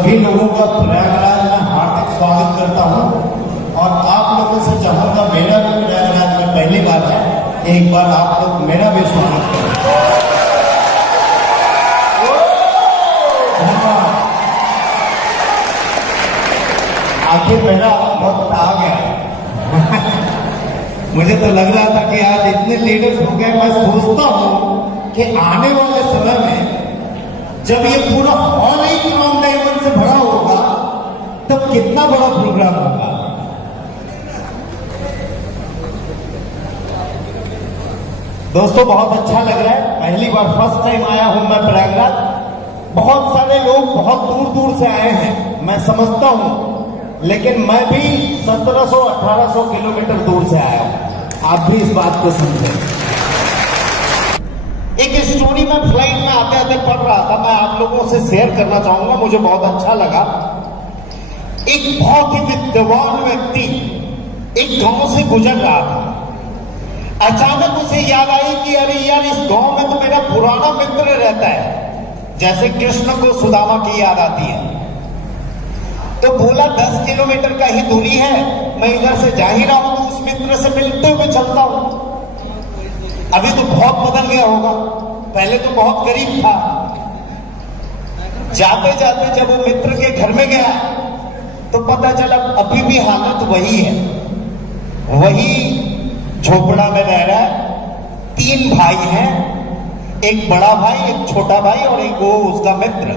सभी लोगों का प्रयागराज में हार्दिक स्वागत करता हूं और आप लोगों से चाहूंगा, मेरा भी प्रयागराज में पहली बार है, एक बार आप लोग मेरा भी स्वागत करें। आखिर मेरा वक्त आ गया। मुझे तो लग रहा था कि आज इतने लीडर्स हो गए। मैं सोचता हूं कि आने वाले समय में जब ये पूरा हॉल ही क्राउन डायमंड से भरा होगा तब कितना बड़ा प्रोग्राम होगा। दोस्तों, बहुत अच्छा लग रहा है। पहली बार फर्स्ट टाइम आया हूं मैं प्रयागराज। बहुत सारे लोग बहुत दूर दूर से आए हैं, मैं समझता हूं, लेकिन मैं भी 1700-1800 किलोमीटर दूर से आया हूं। आप भी इस बात को समझें। एक स्टोरी में फ्लाइट में आते आते पढ़ रहा था, मैं आप लोगों से शेयर करना चाहूंगा, मुझे बहुत अच्छा लगा। एक बहुत ही विद्वान व्यक्ति एक गांव से गुजर रहा था। अचानक उसे याद आई कि अरे यार, इस गांव में तो मेरा पुराना मित्र रहता है, जैसे कृष्ण को सुदामा की याद आती है। तो बोला 10 किलोमीटर का ही दूरी है, मैं इधर से जा ही रहा हूं, तो उस मित्र से मिलते हुए चलता हूं। अभी तो बहुत बदल गया होगा, पहले तो बहुत गरीब था। जाते जाते जब वो मित्र के घर में गया तो पता चला अभी भी हालत वही है, वही झोपड़ा में रह रहा है। 3 भाई हैं, एक बड़ा भाई, एक छोटा भाई और एक वो उसका मित्र।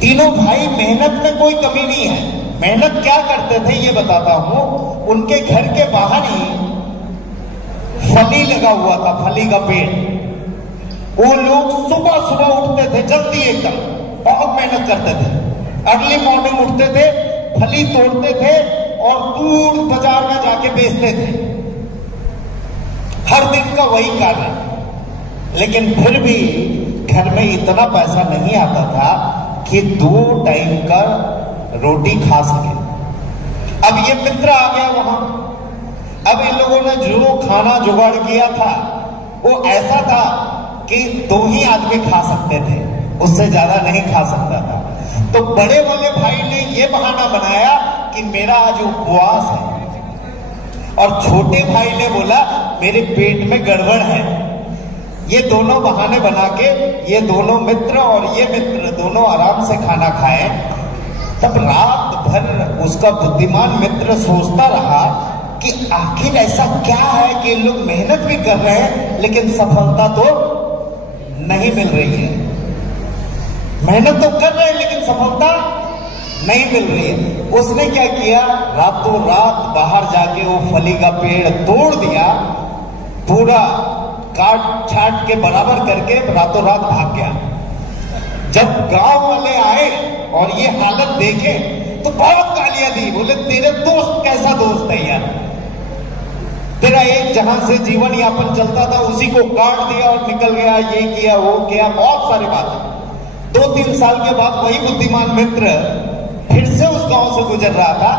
तीनों भाई मेहनत में कोई कमी नहीं है। मेहनत क्या करते थे ये बताता हूं। उनके घर के बाहर ही फली लगा हुआ था, फली का पेड़। वो लोग सुबह सुबह उठते थे, जल्दी एकदम, बहुत मेहनत करते थे। अर्ली मॉर्निंग उठते थे, फली तोड़ते थे और दूर बाजार में जाके बेचते थे। हर दिन का वही कार्य। लेकिन फिर भी घर में इतना पैसा नहीं आता था कि 2 टाइम का रोटी खा सके। अब ये मित्र आ गया वहां। अब इन लोगों ने जो खाना जुगाड़ किया था वो ऐसा था कि 2 ही आदमी खा सकते थे, उससे ज्यादा नहीं खा सकता था। तो बड़े वाले भाई ने ये बहाना बनाया कि मेरा आज उपवास है, और छोटे भाई ने बोला मेरे पेट में गड़बड़ है। ये दोनों बहाने बना के ये दोनों मित्र और ये मित्र दोनों आराम से खाना खाए। तब रात भर उसका बुद्धिमान मित्र सोचता रहा कि आखिर ऐसा क्या है कि लोग मेहनत भी कर रहे हैं लेकिन सफलता तो नहीं मिल रही है। मेहनत तो कर रहे हैं लेकिन सफलता नहीं मिल रही है। उसने क्या किया, रातों रात बाहर जाके वो फली का पेड़ तोड़ दिया, पूरा काट छाट के बराबर करके रातों रात भाग गया। जब गांव वाले आए और ये हालत देखे तो बहुत गालियां दी। बोले तेरे दोस्त कैसा दोस्त है यार, तेरा एक जहां से जीवन यापन चलता था उसी को काट दिया और निकल गया, ये किया वो किया, बहुत सारी बातें। 2-3 साल के बाद वही बुद्धिमान मित्र फिर से उस गांव से गुजर रहा था।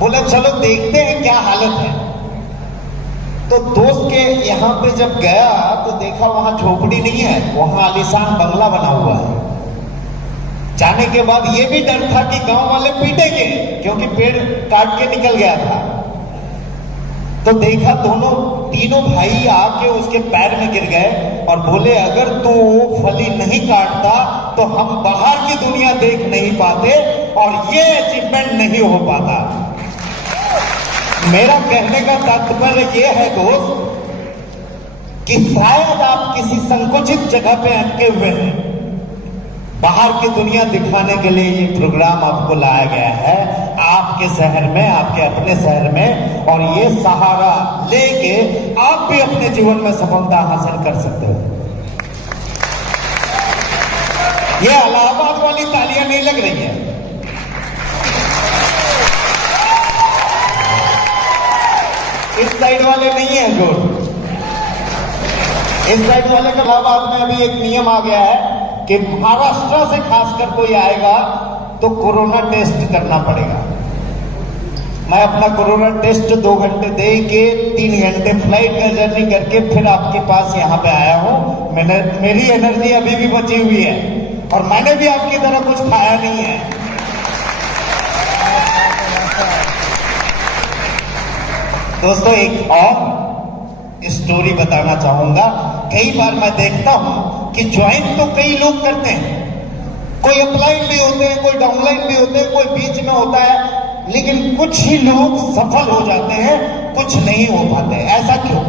बोला चलो देखते हैं क्या हालत है। तो दोस्त के यहां पे जब गया तो देखा वहां झोपड़ी नहीं है, वहां आलीशान बंगला बना हुआ है। जाने के बाद यह भी डर था कि गांव वाले पीटेंगे क्योंकि पेड़ काट के निकल गया था। तो देखा तीनों भाई आके उसके पैर में गिर गए और बोले अगर तू वो फली नहीं काटता तो हम बाहर की दुनिया देख नहीं पाते और ये अचीवमेंट नहीं हो पाता। मेरा कहने का तात्पर्य यह है दोस्त कि शायद आप किसी संकुचित जगह पे अटके हुए हैं। बाहर की दुनिया दिखाने के लिए ये प्रोग्राम आपको लाया गया है, आपके शहर में, आपके अपने शहर में, और ये सहारा लेके आप भी अपने जीवन में सफलता हासिल कर सकते हो। ये इलाहाबाद वाली तालियां नहीं लग रही है, इस साइड वाले नहीं है जोर। इस साइड वाले का इलाहाबाद में अभी एक नियम आ गया है कि महाराष्ट्र से खासकर कोई आएगा तो कोरोना टेस्ट करना पड़ेगा। मैं अपना कोरोना टेस्ट 2 घंटे दे के 3 घंटे फ्लाइट में जर्नी करके फिर आपके पास यहाँ पे आया हूँ। मेरी एनर्जी अभी भी बची हुई है। और मैंने भी आपकी तरह कुछ खाया नहीं है। दोस्तों, एक और स्टोरी बताना चाहूंगा। कई बार मैं देखता हूं कि ज्वाइन तो कई लोग करते हैं, कोई अपलाइन भी होते हैं, कोई डाउनलाइन भी होते हैं, कोई बीच में होता है, लेकिन कुछ ही लोग सफल हो जाते हैं, कुछ नहीं हो पाते। ऐसा क्यों?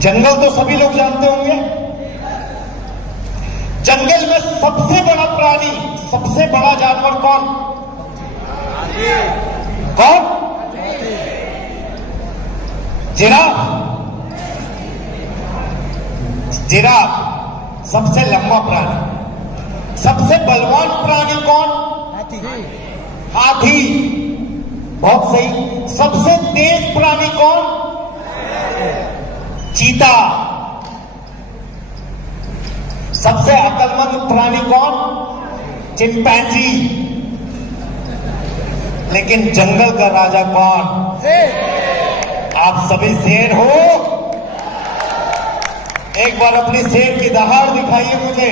जंगल तो सभी लोग जानते होंगे। जंगल में सबसे बड़ा प्राणी, सबसे बड़ा जानवर कौन? कौन? जिराफ। जिराफ सबसे लंबा प्राणी। सबसे बलवान प्राणी कौन? हाथी। बहुत सही। सबसे तेज प्राणी कौन? चीता। सबसे अक्लमंद प्राणी कौन? चिंपैंजी। लेकिन जंगल का राजा कौन? आप सभी शेर हो। एक बार अपनी शेर की दहाड़ दिखाइए मुझे।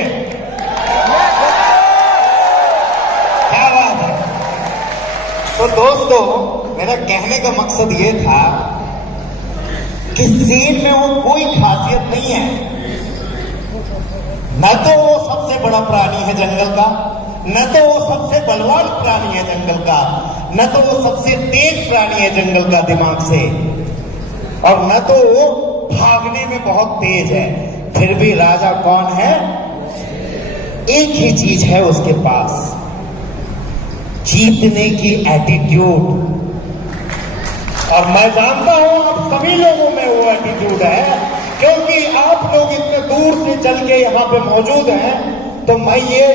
क्या बात है। तो दोस्तों, मेरा कहने का मकसद ये था कि शेर में वो कोई खासियत नहीं है। न तो वो सबसे बड़ा प्राणी है जंगल का, न तो वो सबसे बलवान प्राणी है जंगल का, न तो वो सबसे तेज प्राणी है जंगल का दिमाग से, और न तो वो भागने में बहुत तेज है। फिर भी राजा कौन है? एक ही चीज है उसके पास, जीतने की एटीट्यूड। और मैं जानता हूं आप सभी लोगों में वो एटीट्यूड है, क्योंकि आप लोग इतने दूर से चल के यहां पे मौजूद हैं। तो मैं ये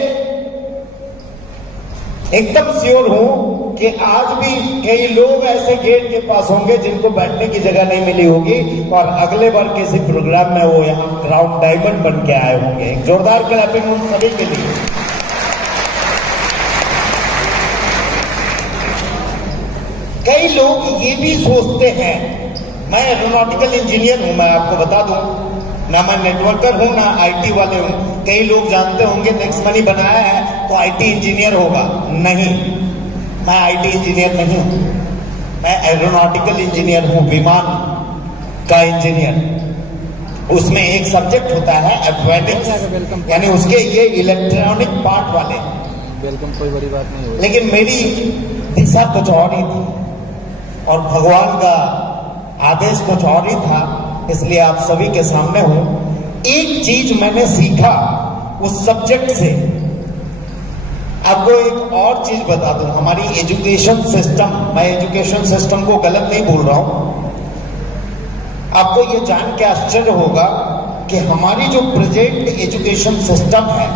एकदम श्योर हूं कि आज भी कई लोग ऐसे गेट के पास होंगे जिनको बैठने की जगह नहीं मिली होगी, और अगले बार किसी प्रोग्राम में वो यहां क्राउन डायमंड बन के आए होंगे। एक जोरदार क्लैपिंग उन सभी के लिए। कई लोग ये भी सोचते हैं, मैं एरोनॉटिकल इंजीनियर हूं, मैं आपको बता दूं, ना मैं नेटवर्कर हूं ना आईटी वाले हूं। कई लोग जानते होंगे नेक्स्ट मनी बनाया है तो आईटी इंजीनियर होगा। नहीं, मैं आईटी इंजीनियर नहीं हूं, मैं एरोनॉटिकल इंजीनियर हूं, विमान का इंजीनियर। उसमें एक सब्जेक्ट होता है एवियोनिक्स, यानी उसके ये इलेक्ट्रॉनिक पार्ट वाले। वेलकम, कोई बड़ी बात नहीं हुई। लेकिन मेरी दिशा कुछ और ही थी और भगवान का आदेश कुछ और ही था, इसलिए आप सभी के सामने हूं। एक चीज मैंने सीखा उस सब्जेक्ट से। आपको एक और चीज बता दूं, हमारी एजुकेशन सिस्टम, मैं एजुकेशन सिस्टम को गलत नहीं बोल रहा हूं, आपको ये जान के आश्चर्य होगा कि हमारी जो प्रेजेंट एजुकेशन सिस्टम है,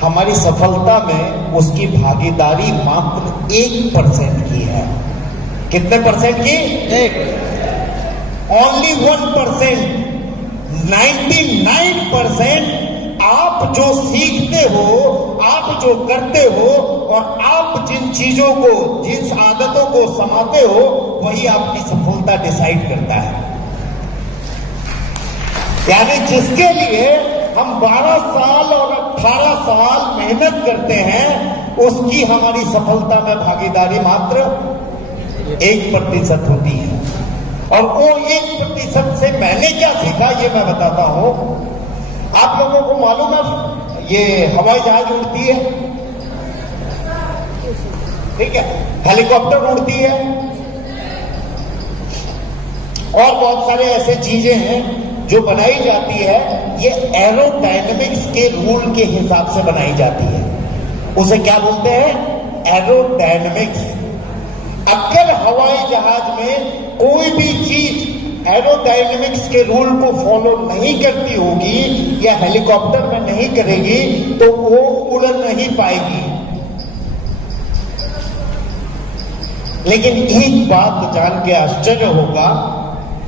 हमारी सफलता में उसकी भागीदारी मात्र 1% की है। कितने परसेंट की? ओनली 1%। 99% आप जो सीखते हो, आप जो करते हो, और आप जिन चीजों को, जिन आदतों को समाते हो, वही आपकी सफलता डिसाइड करता है। यानी जिसके लिए हम 12 साल और 18 साल मेहनत करते हैं, उसकी हमारी सफलता में भागीदारी मात्र 1% होती है। और वो 1% से मैंने क्या सीखा ये मैं बताता हूं। आप लोगों को मालूम है ये हवाई जहाज उड़ती है, ठीक है, हेलीकॉप्टर उड़ती है, और बहुत सारे ऐसे चीजें हैं जो बनाई जाती है, ये एरोडायनेमिक्स के रूल के हिसाब से बनाई जाती है। उसे क्या बोलते हैं? एरोडायनेमिक्स। अगर हवाई जहाज में कोई भी चीज एरोडायनेमिक्स के रूल को फॉलो नहीं करती होगी या हेलीकॉप्टर में नहीं करेगी तो वो उड़ नहीं पाएगी। लेकिन एक बात जान के आश्चर्य होगा,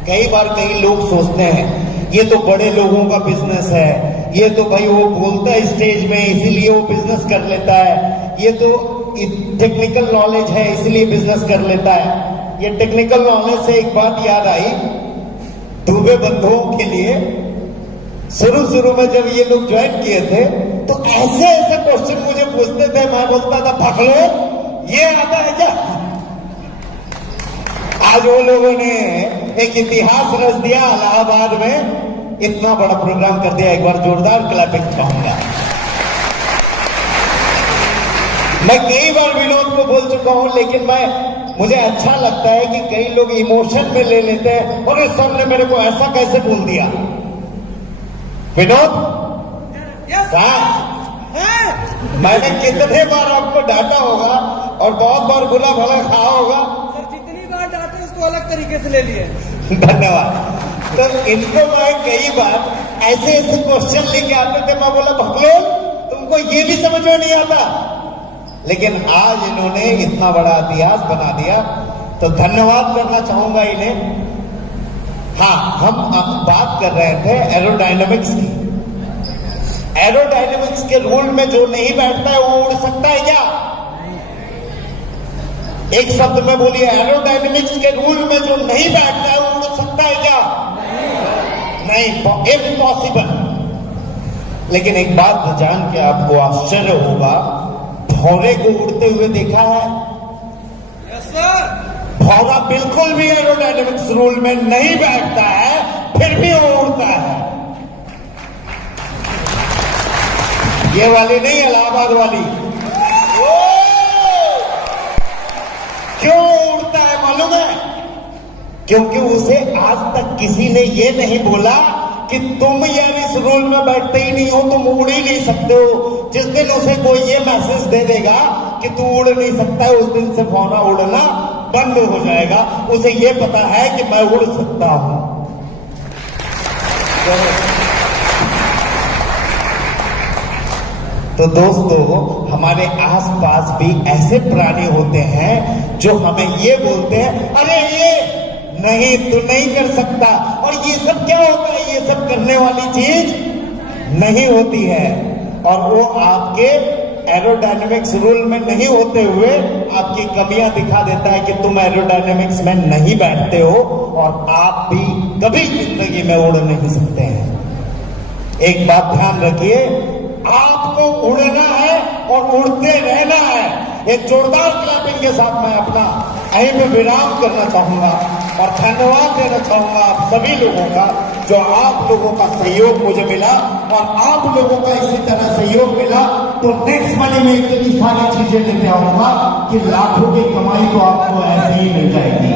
कई बार कई लोग सोचते हैं ये तो बड़े लोगों का बिजनेस है, ये तो भाई वो बोलता है स्टेज में इसीलिए वो बिजनेस कर लेता है, ये तो टेक्निकल नॉलेज है इसलिए बिजनेस कर लेता है। ये टेक्निकल नॉलेज से एक बात याद आई, दुबे बंधुओं के लिए शुरू शुरू में जब ये लोग ज्वाइन किए थे तो ऐसे ऐसे क्वेश्चन मुझे पूछते थे, मैं बोलता था भगलो ये आता है क्या। आज वो लोगों ने एक इतिहास रच दिया, इलाहाबाद में इतना बड़ा प्रोग्राम कर दिया। एक बार जोरदार क्लैपिंग चाहूंगा। मैं कई बार विनोद को बोल चुका हूं, लेकिन मुझे अच्छा लगता है कि कई लोग इमोशन में ले लेते हैं और इस सर ने मेरे को ऐसा कैसे बोल दिया। विनोद मैंने कितने बार आपको डांटा होगा और बहुत बार बुला भला खाया होगा। सर जितनी बार डांटे उसको अलग तरीके से ले लिए। धन्यवाद। तो इनको मैं कई बार ऐसे ऐसे क्वेश्चन लेके आते थे, मैं बोला भगलो तुमको ये भी समझ में नहीं आता, लेकिन आज इन्होंने इतना बड़ा इतिहास बना दिया, तो धन्यवाद करना चाहूंगा इन्हें। हाँ, हम बात कर रहे थे एरोडायनेमिक्स की। एरोडायनेमिक्स के रूल में जो नहीं बैठता है वो उड़ सकता है क्या? एक शब्द में बोलिए, एरोडायनेमिक्स के रूल में जो नहीं बैठता है वो उड़ सकता है क्या? नहीं, इम्पॉसिबल। लेकिन एक बात जान के आपको आश्चर्य होगा, भौरे को उड़ते हुए देखा है? Yes sir. भौरा बिल्कुल भी एरोडायनेमिक्स रूल में नहीं बैठता है, फिर भी वो उड़ता है। ये वाली नहीं, इलाहाबाद वाली। क्यों उड़ता है मालूम है? क्योंकि उसे आज तक किसी ने ये नहीं बोला कि तुम यार इस रूल में बैठते ही नहीं हो, तुम उड़ ही नहीं सकते हो। जिस दिन उसे कोई ये मैसेज दे देगा कि तू उड़ नहीं सकता है, उस दिन से भौरा उड़ना बंद हो जाएगा। उसे ये पता है कि मैं उड़ सकता हूं। तो दोस्तों, हमारे आसपास भी ऐसे प्राणी होते हैं जो हमें ये बोलते हैं, अरे ये नहीं, तू नहीं कर सकता। और ये सब क्या होता है? ये सब करने वाली चीज नहीं होती है, और वो आपके एरोडायनेमिक्स रूल में नहीं होते हुए आपकी कमियां दिखा देता है कि तुम एरोडायनेमिक्स में नहीं बैठते हो और आप भी कभी जिंदगी में उड़ नहीं सकते हैं। एक बात ध्यान रखिए, आपको उड़ना है और उड़ते रहना है। एक जोरदार क्लैपिंग के साथ मैं अपना यहीं पे विराम करना चाहूंगा और धन्यवाद देना चाहूंगा आप सभी लोगों का, जो आप लोगों का सहयोग मुझे मिला और आप लोगों का इसी तरह सहयोग मिला तो नेक्स्ट मनी में इतनी सारी चीजें लेते आऊंगा कि लाखों की कमाई तो आपको ऐसे ही मिल जाएगी।